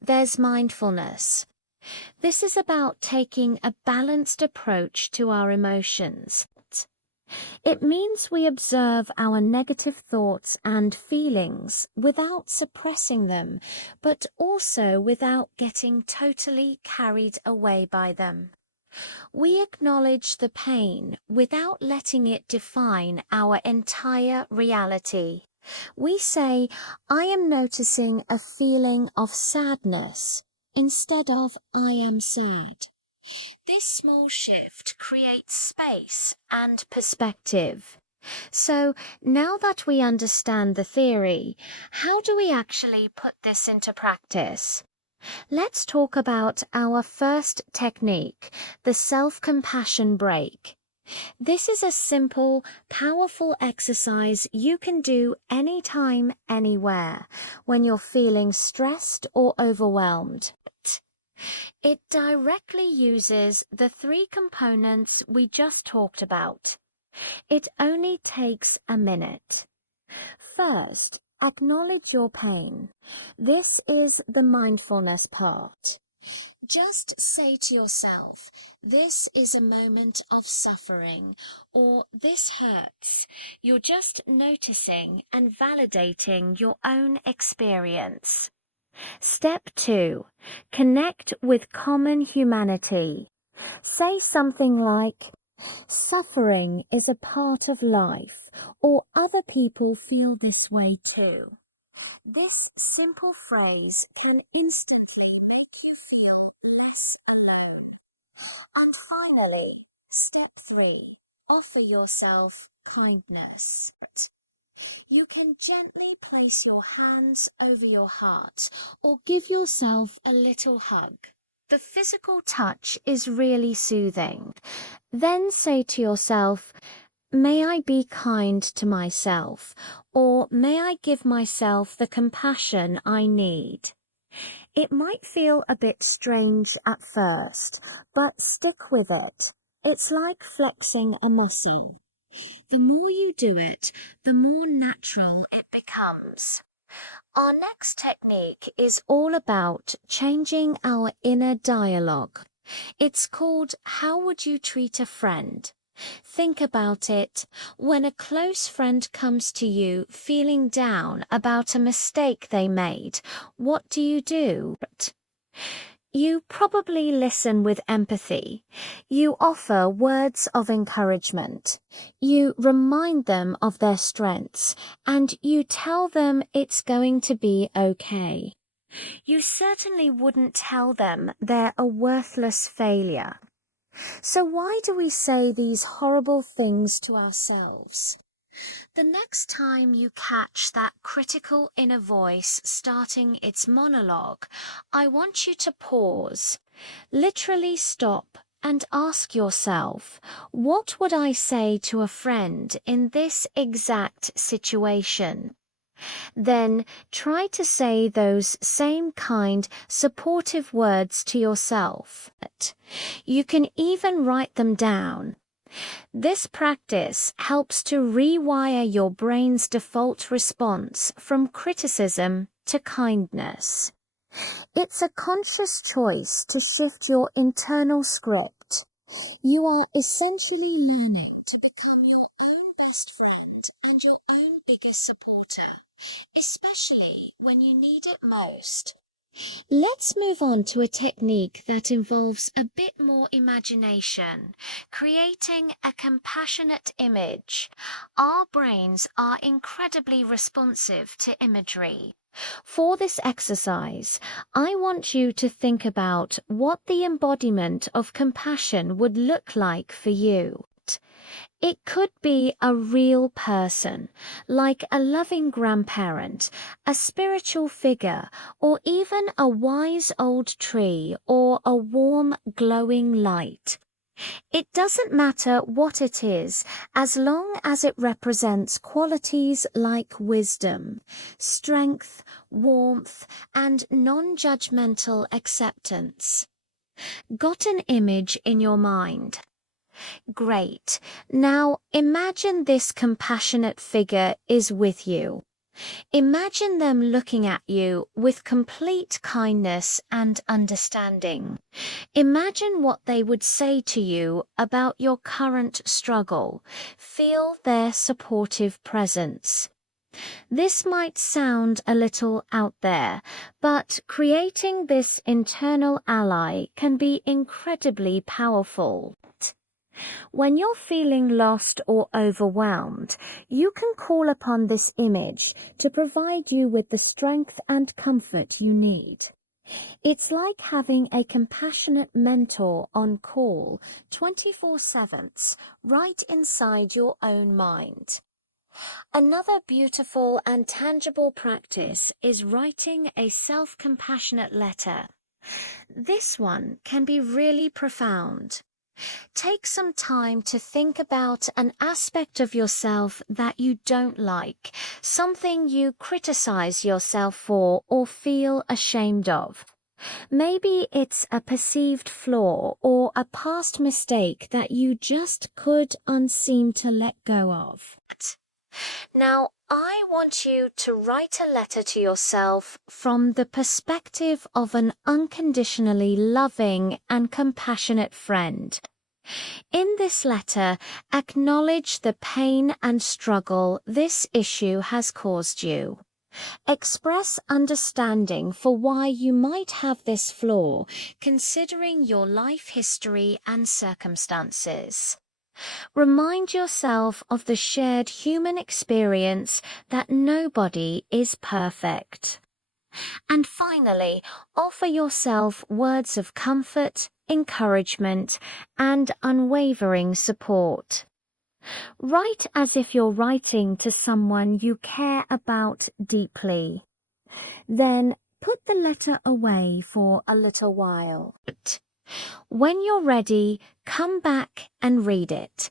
there's mindfulness. This is about taking a balanced approach to our emotions. It means we observe our negative thoughts and feelings without suppressing them, but also without getting totally carried away by them. We acknowledge the pain without letting it define our entire reality. We say, I am noticing a feeling of sadness instead of I am sad. This small shift creates space and perspective. So now that we understand the theory, how do we actually put this into practice? Let's talk about our first technique, the self-compassion break. This is a simple, powerful exercise you can do anytime, anywhere, when you're feeling stressed or overwhelmed. It directly uses the three components we just talked about. It only takes a minute. First, acknowledge your pain. This is the mindfulness part. Just say to yourself, this is a moment of suffering, or this hurts. You're just noticing and validating your own experience. Step 2. Connect with common humanity. Say something like, suffering is a part of life, or other people feel this way too. This simple phrase can instantly make you feel less alone. And finally, step 3. Offer yourself kindness. You can gently place your hands over your heart or give yourself a little hug. The physical touch is really soothing. Then say to yourself, may I be kind to myself, or may I give myself the compassion I need. It might feel a bit strange at first, but stick with it. It's like flexing a muscle. The more you do it, the more natural it becomes. Our next technique is all about changing our inner dialogue. It's called How Would You Treat a Friend? Think about it. When a close friend comes to you feeling down about a mistake they made, what do? You probably listen with empathy. You offer words of encouragement. You remind them of their strengths, and you tell them it's going to be okay. You certainly wouldn't tell them they're a worthless failure. So why do we say these horrible things to ourselves? The next time you catch that critical inner voice starting its monologue, I want you to pause, literally stop, and ask yourself, what would I say to a friend in this exact situation? Then try to say those same kind, supportive words to yourself. You can even write them down. This practice helps to rewire your brain's default response from criticism to kindness. It's a conscious choice to shift your internal script. You are essentially learning to become your own best friend and your own biggest supporter, especially when you need it most. Let's move on to a technique that involves a bit more imagination, creating a compassionate image. Our brains are incredibly responsive to imagery. For this exercise, I want you to think about what the embodiment of compassion would look like for you. It could be a real person, like a loving grandparent, a spiritual figure, or even a wise old tree or a warm, glowing light. It doesn't matter what it is, as long as it represents qualities like wisdom, strength, warmth, and non-judgmental acceptance. Got an image in your mind? Great. Now imagine this compassionate figure is with you. Imagine them looking at you with complete kindness and understanding. Imagine what they would say to you about your current struggle. Feel their supportive presence. This might sound a little out there, but creating this internal ally can be incredibly powerful. When you're feeling lost or overwhelmed, you can call upon this image to provide you with the strength and comfort you need. It's like having a compassionate mentor on call 24/7 right inside your own mind. Another beautiful and tangible practice is writing a self-compassionate letter. This one can be really profound. Take some time to think about an aspect of yourself that you don't like, something you criticize yourself for or feel ashamed of. Maybe it's a perceived flaw or a past mistake that you just couldn't seem to let go of. Now, I want you to write a letter to yourself from the perspective of an unconditionally loving and compassionate friend. In this letter, acknowledge the pain and struggle this issue has caused you. Express understanding for why you might have this flaw, considering your life history and circumstances. Remind yourself of the shared human experience that nobody is perfect. And finally, offer yourself words of comfort, encouragement, and unwavering support. Write as if you're writing to someone you care about deeply. Then put the letter away for a little while. When you're ready, come back and read it.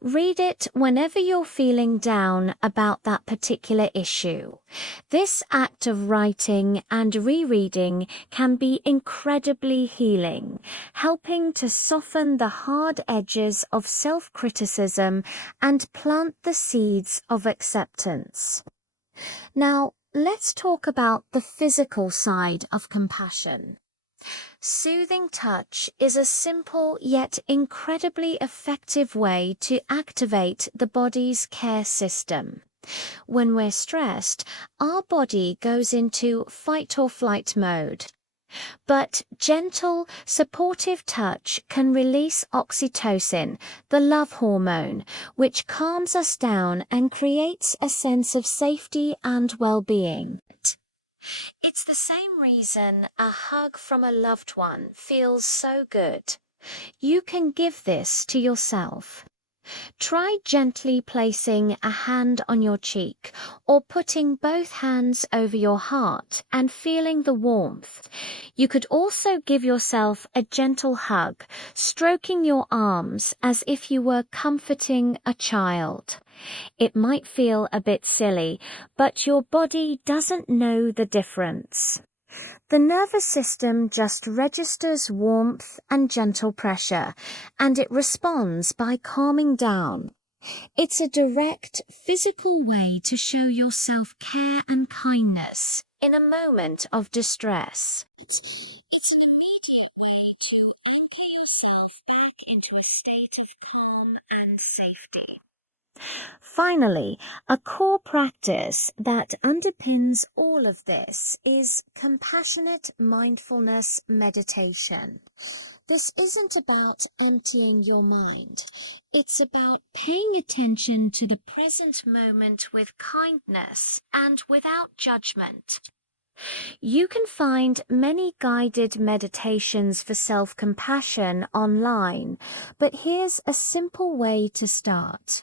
Read it whenever you're feeling down about that particular issue. This act of writing and rereading can be incredibly healing, helping to soften the hard edges of self-criticism and plant the seeds of acceptance. Now, let's talk about the physical side of compassion. Soothing touch is a simple yet incredibly effective way to activate the body's care system. When we're stressed, our body goes into fight or flight mode. But gentle, supportive touch can release oxytocin, the love hormone, which calms us down and creates a sense of safety and well-being. It's the same reason a hug from a loved one feels so good. You can give this to yourself. Try gently placing a hand on your cheek or putting both hands over your heart and feeling the warmth. You could also give yourself a gentle hug, stroking your arms as if you were comforting a child. It might feel a bit silly, but your body doesn't know the difference. The nervous system just registers warmth and gentle pressure, and it responds by calming down. It's a direct, physical way to show your self-care and kindness in a moment of distress. It's an immediate way to anchor yourself back into a state of calm and safety. Finally, a core practice that underpins all of this is compassionate mindfulness meditation. This isn't about emptying your mind. It's about paying attention to the present moment with kindness and without judgment. You can find many guided meditations for self-compassion online, but here's a simple way to start.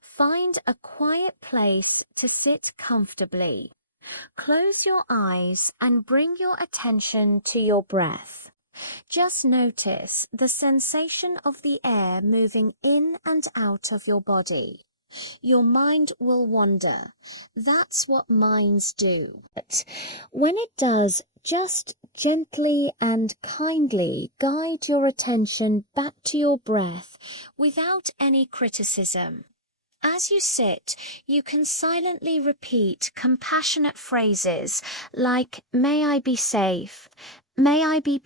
Find a quiet place to sit comfortably. Close your eyes and bring your attention to your breath. Just notice the sensation of the air moving in and out of your body. Your mind will wander. That's what minds do. But when it does, just gently and kindly guide your attention back to your breath without any criticism. As you sit, you can silently repeat compassionate phrases like, may I be safe, may I be